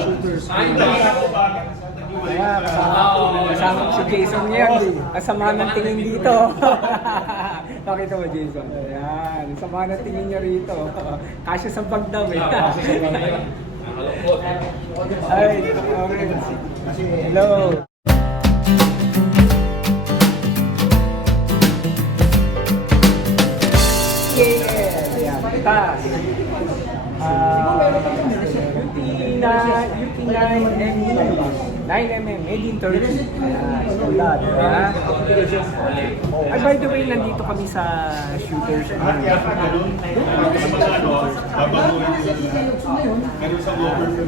shooters. Kaya kasama, ko si Jason ngayon. Kasama ng tingin dito. Pakita mo Jason. Ayan, sama ng tingin niya rito. Kasya sa bag daw eh. Ay, okay. Hello. Yeah, ayan. Taas. Ah, UT9, UT9 MU. 9mm, made in Turkey. Ayan, sulat. Diba? Ay, by the way, nandito kami sa Shooters Arm.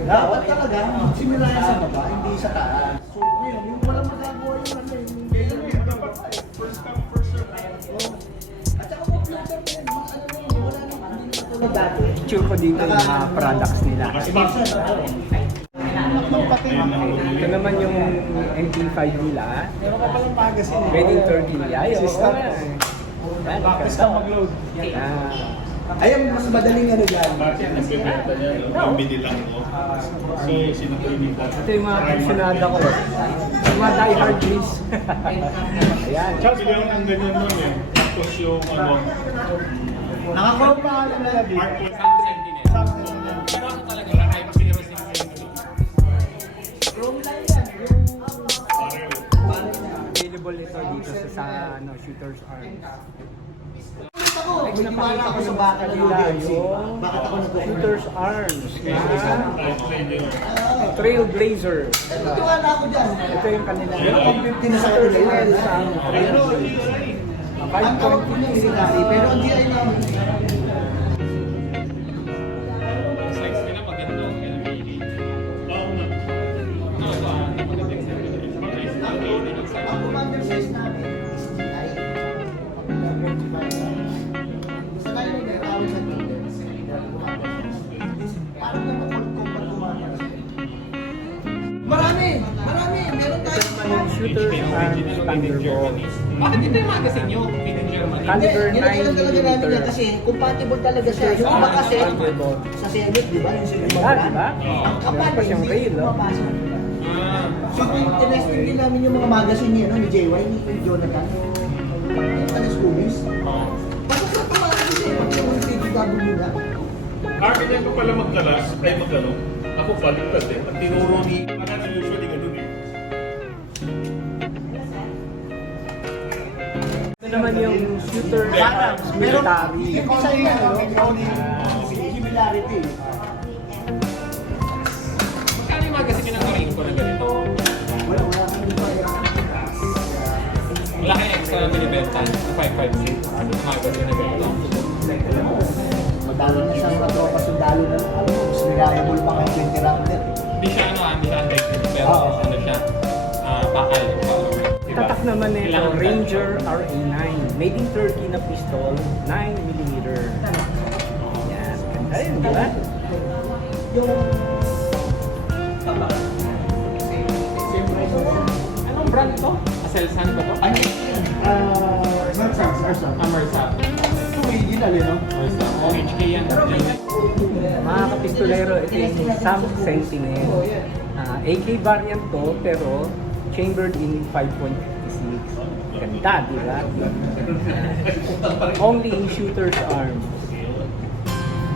Dapat talaga, simula yan sa baba, hindi sa taas. So, ngayon, yung walang magagawa yung ano, yung yung eh. First come, first serve. At saka computer yung ano na yun, wala na, hindi na dati. Picture ko dito yung mga products nila. Ito naman yung MP5 nila. Meron ka palang magazine. Made in Turkey. Ay, oo. Yan, ka mag-load? Ah. Ayun, mas madaling ano dyan. Bakit ang bibenta niya? Yung binilang mo. Si sinapinin ko. Ito yung mga aficionado ko. Yung mga die-hard Grease. Ayan. Tsaka bili ako ng ganyan nun eh. Tapos yung ano, Nakakuha pa ka na lang art dito. Available ito dito sa, sa ano, Shooter's Arms. Ako, na pakita ako ko sa sa bakal ng UFC. Bakit ako nag Shooter's Arms na trainer. Trailblazer. Nagtiwala ako dyan. Ito yung kanila. 50 na sa Shooter's kanila Arms yun. Ang. Ang tawag ko yung sinabi, pero hindi ay namin. Yung Shooter's Arms Thunderbolt. Bakit ito yung magazine nyo? Made in Germany. Caliber Hindi, ginagalan talaga namin 9mm. yan kasi compatible talaga siya. Yung iba kasi, sa Senate, di ba? Yung Ah, di ba? Ang kapal, Meron pa siyang hindi rail, no? Ah, So, kung tinesting din namin yung mga magazine niya, no, ni JY, ni Jonathan, yung ano, schoolies. oh. Pasok na tumakas kasi, pag yung PGW na. Ah, ganyan ko pala magkalas, ay magano. Ako baliktad eh. Ang tinuro ni, yung Meron, Military. similarity. Magkano yung magazine ng Marine ko na ganito? Wala, wala kang Wala kayong extra na binibenta na 556 magazine na ganito. Madami na siyang matropa sundalo na, ano, mas nilalabol pa kayo 20 rounder. Hindi siya ano, ah, hindi siya undecked, pero Oo. ano siya, ah, bakal. Naman nito, Ranger RA9. Made in Turkey na pistol, 9mm. Yan, ganda yun, di ba? Yung Anong brand to? Aselsan ba to? Ay, Ah, Marsam, Marsam. Amersa. Ito original, eh, no? Amersa. Oh, HK yan. Mga kapistolero, ito yung Sam Sentinel. Ah, AK variant to, pero chambered in 5.56. Ganda, di ba? Only in shooter's arms.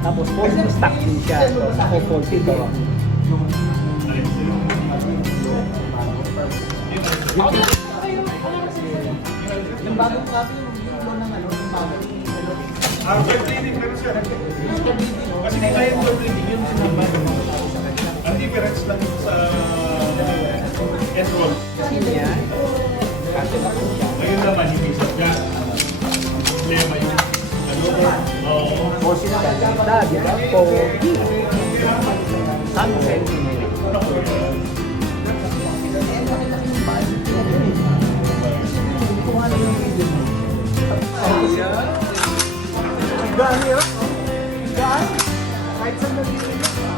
Tapos fully stock din siya. Ako full ito. Yung bagong copy, yung flow ng ano, yung bagong ano. After training meron siya. Kasi kaya yung training, yun sinama. Ang difference lang sa S1. Kasi niya, kasi siya. ganda, di ba? Pogi. Sunset. Dahil, dahil, kahit sa nagiging